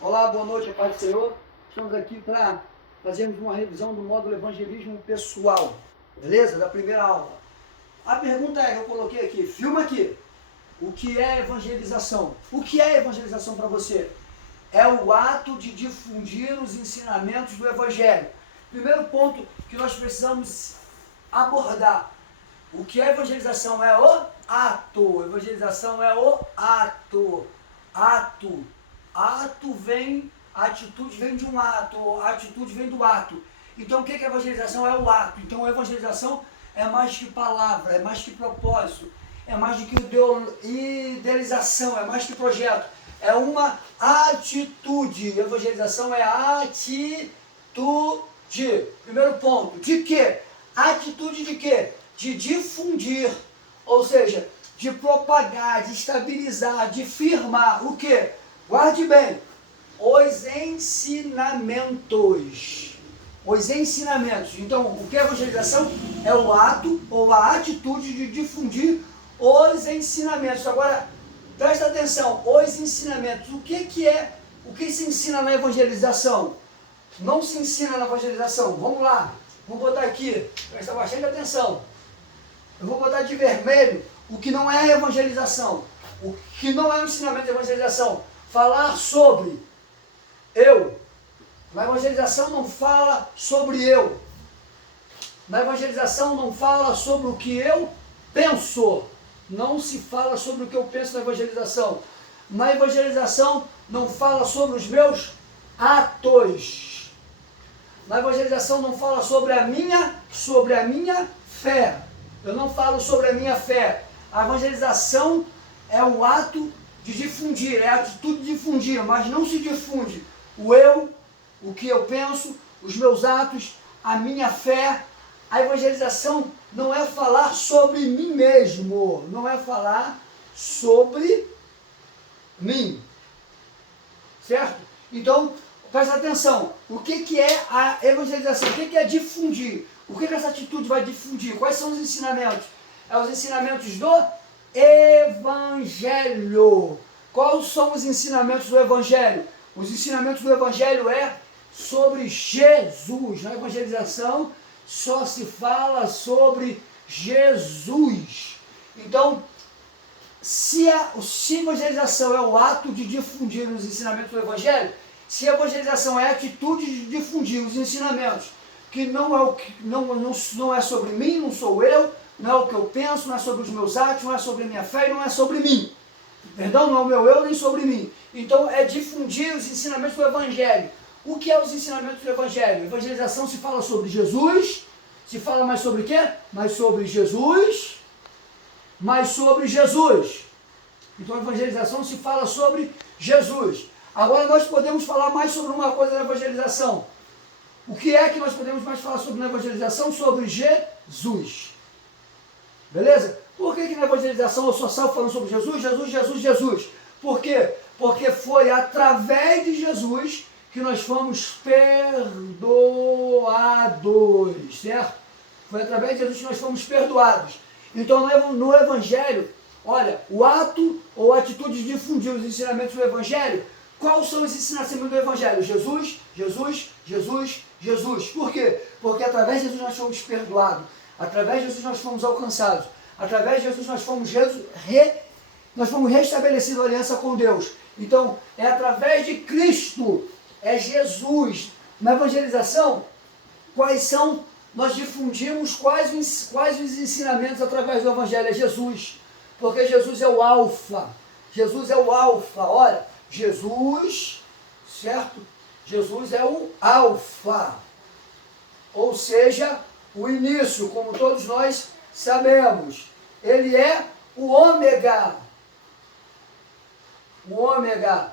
Olá, boa noite, a paz do Senhor. Estamos aqui para fazermos uma revisão do módulo Evangelismo Pessoal, beleza? Da primeira aula. A pergunta é, que eu coloquei aqui, filma aqui. O que é evangelização? O que é evangelização para você? É o ato de difundir os ensinamentos do Evangelho. Primeiro ponto que nós precisamos abordar. O que é evangelização? É o ato. Evangelização é o ato. Ato. Ato vem, atitude vem de um ato, atitude vem do ato. Então o que é evangelização? É o ato. Então a evangelização é mais que palavra, é mais que propósito, é mais do que idealização, é mais que projeto. É uma atitude. Evangelização é atitude. Primeiro ponto. De quê? Atitude de quê? De difundir, ou seja, de propagar, de estabilizar, de firmar o quê? Guarde bem, os ensinamentos. Os ensinamentos. Então, o que é evangelização? É o ato ou a atitude de difundir os ensinamentos. Agora, presta atenção, os ensinamentos. O que se ensina na evangelização? Não se ensina na evangelização. Vamos lá, vou botar aqui, presta bastante atenção. Eu vou botar de vermelho o que não é evangelização. O que não é um ensinamento de evangelização. Falar sobre eu. Na evangelização não fala sobre eu. Na evangelização não fala sobre o que eu penso. Não se fala sobre o que eu penso na evangelização. Na evangelização não fala sobre os meus atos. Na evangelização não fala sobre a minha fé. Eu não falo sobre a minha fé. A evangelização é um ato de difundir, é a atitude de difundir, mas não se difunde o eu, o que eu penso, os meus atos, a minha fé. A evangelização não é falar sobre mim mesmo, não é falar sobre mim, certo? Então, presta atenção, o que é a evangelização? O que é difundir? O que essa atitude vai difundir? Quais são os ensinamentos? É os ensinamentos do Evangelho. Quais são os ensinamentos do Evangelho? Os ensinamentos do Evangelho é sobre Jesus. Na evangelização só se fala sobre Jesus. Então, se a evangelização é o ato de difundir os ensinamentos do Evangelho, se a evangelização é a atitude de difundir os ensinamentos, que não é sobre mim, não sou eu, não é o que eu penso, não é sobre os meus atos, não é sobre a minha fé, não é sobre mim. Perdão, não é o meu eu, nem sobre mim. Então é difundir os ensinamentos do Evangelho. O que é os ensinamentos do Evangelho? Evangelização se fala sobre Jesus, se fala mais sobre o quê? Mais sobre Jesus, mais sobre Jesus. Então a evangelização se fala sobre Jesus. Agora nós podemos falar mais sobre uma coisa na evangelização. O que é que nós podemos mais falar sobre na evangelização? Sobre Jesus. Beleza? Por que na evangelização eu só saio falando sobre Jesus, Jesus, Jesus, Jesus? Por quê? Porque foi através de Jesus que nós fomos perdoados, certo? Foi através de Jesus que nós fomos perdoados. Então no Evangelho, olha, o ato ou a atitude de difundir os ensinamentos do Evangelho, quais são os ensinamentos do Evangelho? Jesus, Jesus, Jesus, Jesus. Por quê? Porque através de Jesus nós fomos perdoados. Através de Jesus nós fomos alcançados. Através de Jesus nós fomos restabelecidos a aliança com Deus. Então, é através de Cristo, é Jesus. Na evangelização, nós difundimos quais os ensinamentos através do Evangelho? É Jesus. Porque Jesus é o alfa. Jesus é o alfa. Olha, Jesus, certo? Jesus é o alfa. Ou seja, o início, como todos nós sabemos. Ele é o ômega. O ômega,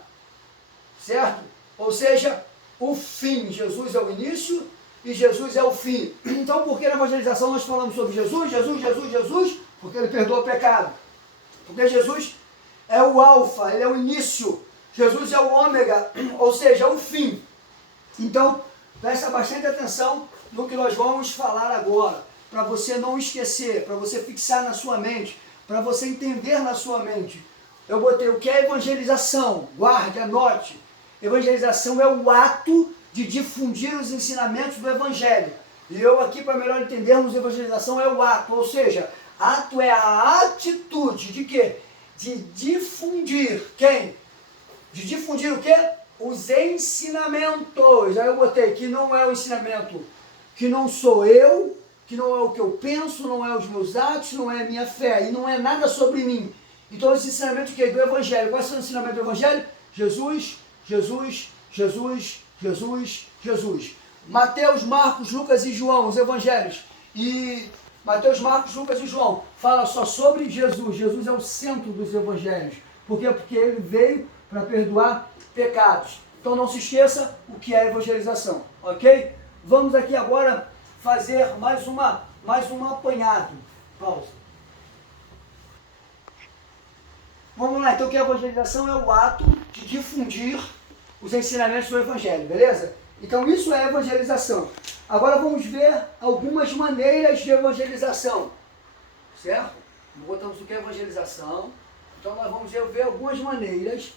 certo? Ou seja, o fim. Jesus é o início e Jesus é o fim. Então, por que na evangelização nós falamos sobre Jesus, Jesus, Jesus, Jesus? Porque ele perdoa o pecado. Porque Jesus é o alfa, ele é o início. Jesus é o ômega, ou seja, o fim. Então, presta bastante atenção no que nós vamos falar agora, para você não esquecer, para você fixar na sua mente, para você entender na sua mente. eu botei o que é evangelização. Guarde, anote. Evangelização é o ato de difundir os ensinamentos do Evangelho. E eu aqui, para melhor entendermos, evangelização é o ato, ou seja, ato é a atitude de quê? De difundir. Quem? De difundir o quê? Os ensinamentos. Aí eu botei que não é o ensinamento, que não sou eu, que não é o que eu penso, não é os meus atos, não é a minha fé, e não é nada sobre mim. Então esse ensinamento que é do Evangelho. Qual é o ensinamento do Evangelho? Jesus, Jesus, Jesus, Jesus, Jesus. Mateus, Marcos, Lucas e João, os evangelhos. E Mateus, Marcos, Lucas e João fala só sobre Jesus. Jesus é o centro dos evangelhos. Por quê? Porque ele veio para perdoar pecados. Então não se esqueça o que é evangelização, ok? Vamos aqui agora fazer mais um apanhado. Pausa. Vamos lá, então o que é evangelização? É o ato de difundir os ensinamentos do Evangelho, beleza? Então isso é evangelização. Agora vamos ver algumas maneiras de evangelização, certo? Botamos o que é evangelização. Então nós vamos ver algumas maneiras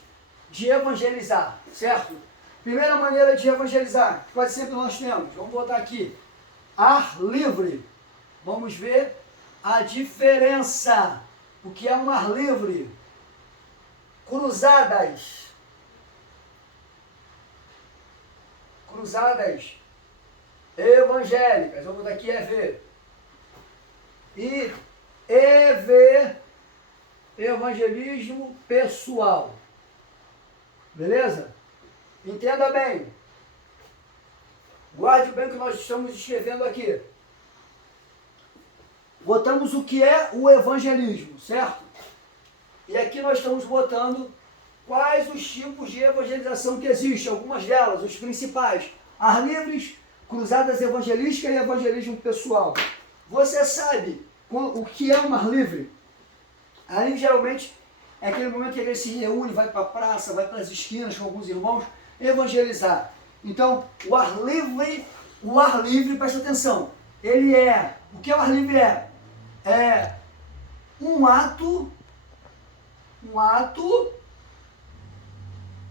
de evangelizar, certo? Primeira maneira de evangelizar, quase sempre nós temos, vamos botar aqui, ar livre. Vamos ver a diferença. O que é um ar livre? Cruzadas. Cruzadas evangélicas. Vamos botar aqui EV. E EV, evangelismo pessoal. Beleza? Entenda bem. Guarde bem o que nós estamos escrevendo aqui. Botamos o que é o evangelismo, certo? E aqui nós estamos botando quais os tipos de evangelização que existem, algumas delas, os principais. Ar livres, cruzadas evangelísticas e evangelismo pessoal. Você sabe o que é um ar livre? Ar livre geralmente é aquele momento que a igreja se reúne, vai para a praça, vai para as esquinas com alguns irmãos, evangelizar. Então, o ar livre, presta atenção, ele é, o que o ar livre é? É um ato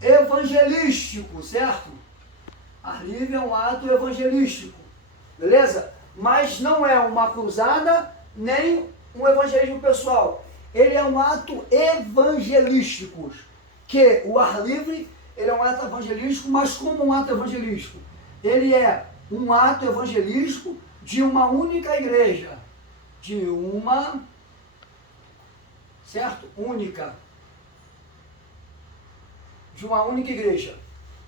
evangelístico, certo? Ar livre é um ato evangelístico, beleza? Mas não é uma cruzada, nem um evangelismo pessoal. Ele é um ato evangelístico, que o ar livre, ele é um ato evangelístico, mas como um ato evangelístico? Ele é um ato evangelístico de uma única igreja, certo? De uma única igreja.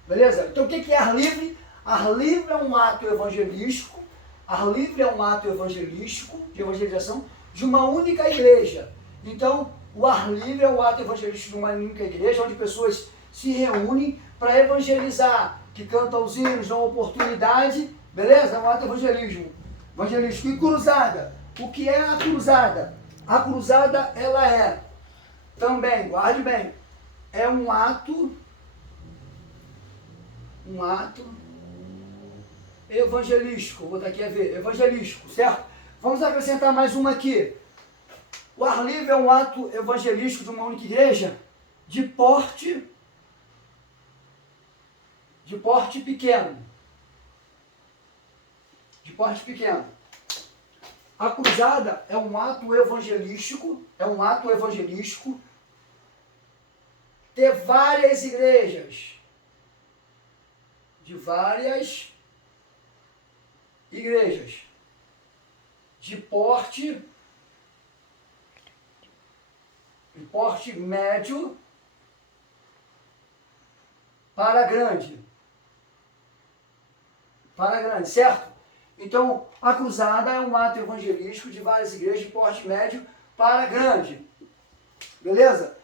Beleza? Então o que é ar livre? Ar livre é um ato evangelístico. Ar livre é um ato evangelístico, de evangelização, de uma única igreja. Então, o ar livre é o ato evangelístico de uma única igreja, onde pessoas se reúnem para evangelizar, que cantam os hinos, dão oportunidade, beleza? É um ato evangelístico. E cruzada. O que é a cruzada? A cruzada, ela é também, guarde bem, é um ato evangelístico. Vou botar aqui a ver, evangelístico, certo? Vamos acrescentar mais uma aqui. O ar livre é um ato evangelístico de uma única igreja de porte pequeno. De porte pequeno. A cruzada é um ato evangelístico, ter várias igrejas, de porte médio para grande, certo? Então, a cruzada é um ato evangelístico de várias igrejas de porte médio para grande, beleza?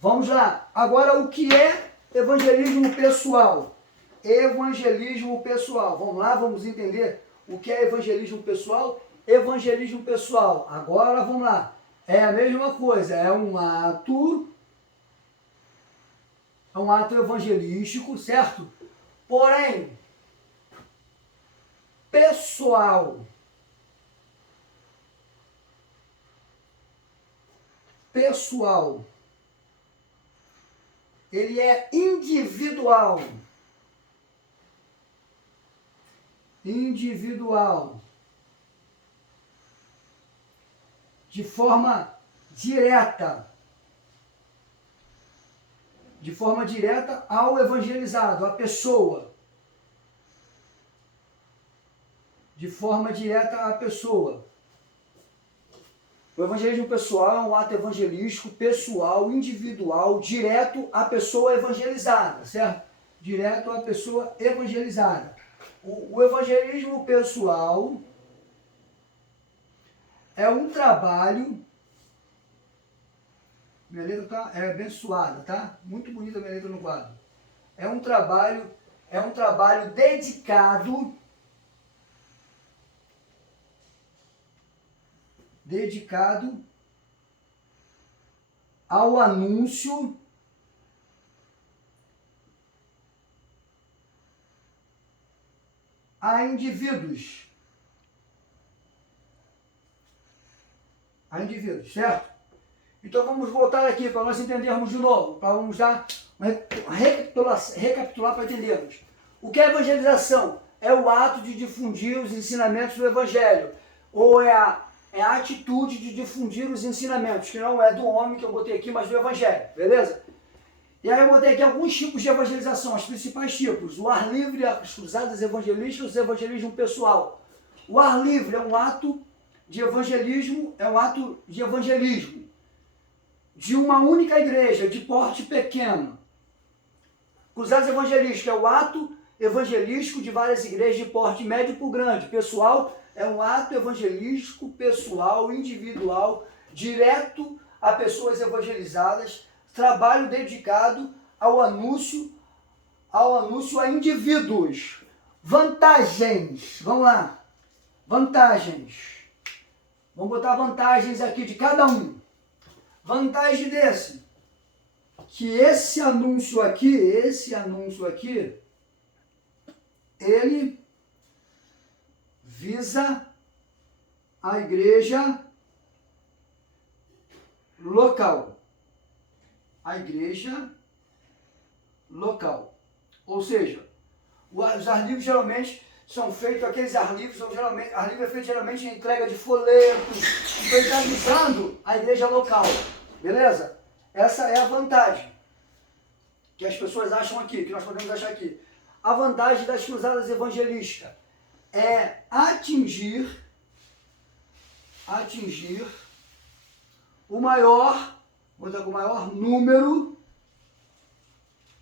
Vamos lá. Agora, o que é evangelismo pessoal? Vamos lá, vamos entender o que é evangelismo pessoal. Evangelismo pessoal. Agora, vamos lá. É a mesma coisa. É um ato evangelístico, certo? Porém, pessoal. ele é individual. Individual. De forma direta. De forma direta ao evangelizado, à pessoa. De forma direta à pessoa. O evangelismo pessoal é um ato evangelístico, pessoal, individual, direto à pessoa evangelizada, certo? Direto à pessoa evangelizada. O evangelismo pessoal é um trabalho... Minha letra é abençoada, tá? Muito bonita a minha letra no quadro. É um trabalho dedicado ao anúncio a indivíduos. A indivíduos, certo? Então vamos voltar aqui para nós entendermos de novo, para vamos dar recapitular para entendermos. O que é evangelização? É o ato de difundir os ensinamentos do Evangelho, ou é a atitude de difundir os ensinamentos, que não é do homem que eu botei aqui, mas do Evangelho, beleza? E aí eu botei aqui alguns tipos de evangelização, os principais tipos: o ar livre, as cruzadas evangelísticas, o evangelismo pessoal. O ar livre é um ato de evangelismo, de uma única igreja, de porte pequeno. Cruzadas evangelísticas é o ato evangelístico de várias igrejas de porte médio para grande. Pessoal é um ato evangelístico, pessoal, individual, direto a pessoas evangelizadas, trabalho dedicado ao anúncio a indivíduos. Vantagens, vamos lá. Vantagens. Vamos botar vantagens aqui de cada um. Vantagem desse, que esse anúncio aqui, ele visa a igreja local. A igreja local. Ou seja, os ar livres geralmente são feitos, aqueles ar livres é feito geralmente em entrega de folhetos, então ele está visando a igreja local, beleza? Essa é a vantagem que as pessoas acham aqui, que nós podemos achar aqui. A vantagem das cruzadas evangelísticas é atingir o maior número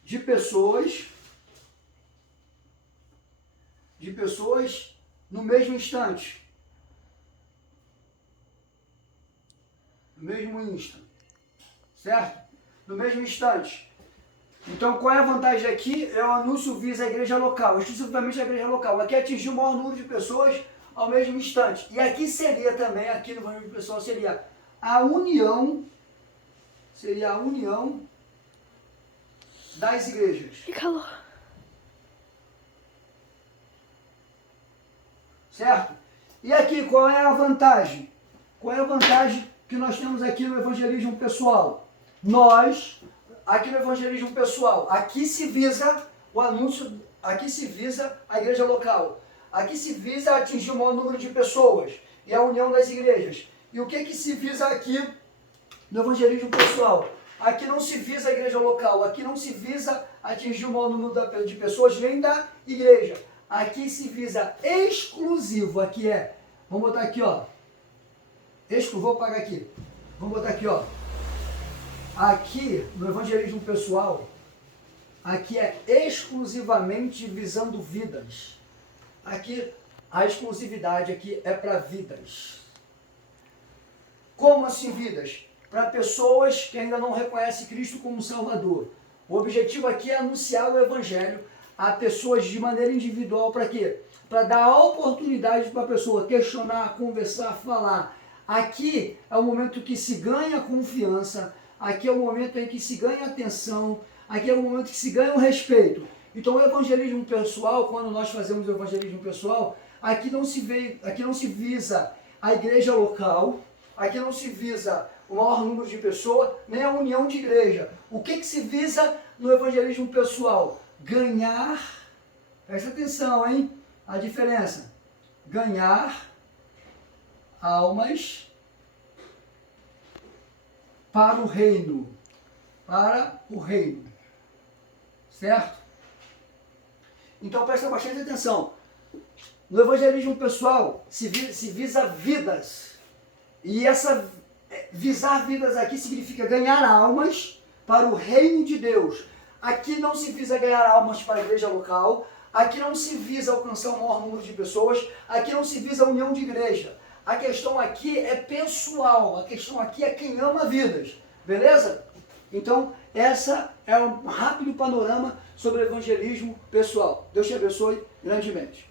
de pessoas no mesmo instante. No mesmo instante. Certo? No mesmo instante. Então, qual é a vantagem aqui? É o anúncio visa a igreja local, exclusivamente a igreja local. Aqui atingir o maior número de pessoas ao mesmo instante. E aqui seria também, aqui no evangelho pessoal, seria a união das igrejas. Que calor. Certo? E aqui, qual é a vantagem? Qual é a vantagem que nós temos aqui no evangelismo pessoal? Aqui no evangelismo pessoal, aqui se visa o anúncio, aqui se visa a igreja local. Aqui se visa atingir o maior número de pessoas e a união das igrejas. E o que se visa aqui no evangelismo pessoal? Aqui não se visa a igreja local, aqui não se visa atingir o maior número de pessoas nem da igreja. Aqui se visa exclusivo, aqui é, vamos botar aqui, ó, vou apagar aqui, vamos botar aqui, ó, aqui no evangelismo pessoal, aqui é exclusivamente visando vidas, aqui a exclusividade aqui é para vidas. Como assim vidas? Para pessoas que ainda não reconhecem Cristo como Salvador. O objetivo aqui é anunciar o Evangelho a pessoas de maneira individual. Para quê? Para dar a oportunidade para a pessoa questionar, conversar, falar. Aqui é o momento que se ganha confiança, aqui é o momento em que se ganha atenção, aqui é o momento que se ganha o respeito. Então o evangelismo pessoal, quando nós fazemos o evangelismo pessoal, aqui não se visa a igreja local, aqui não se visa o maior número de pessoas, nem a união de igreja. O que se visa? no evangelismo pessoal? Ganhar, presta atenção, hein? A diferença. Ganhar almas para o reino. Para o reino. Certo? Então presta bastante atenção. No evangelismo pessoal se visa vidas. E visar vidas aqui significa ganhar almas para o reino de Deus. Aqui não se visa ganhar almas para a igreja local. Aqui não se visa alcançar o maior número de pessoas. Aqui não se visa a união de igreja. A questão aqui é pessoal. A questão aqui é quem ama vidas. Beleza? Então, essa é um rápido panorama sobre o evangelismo pessoal. Deus te abençoe grandemente.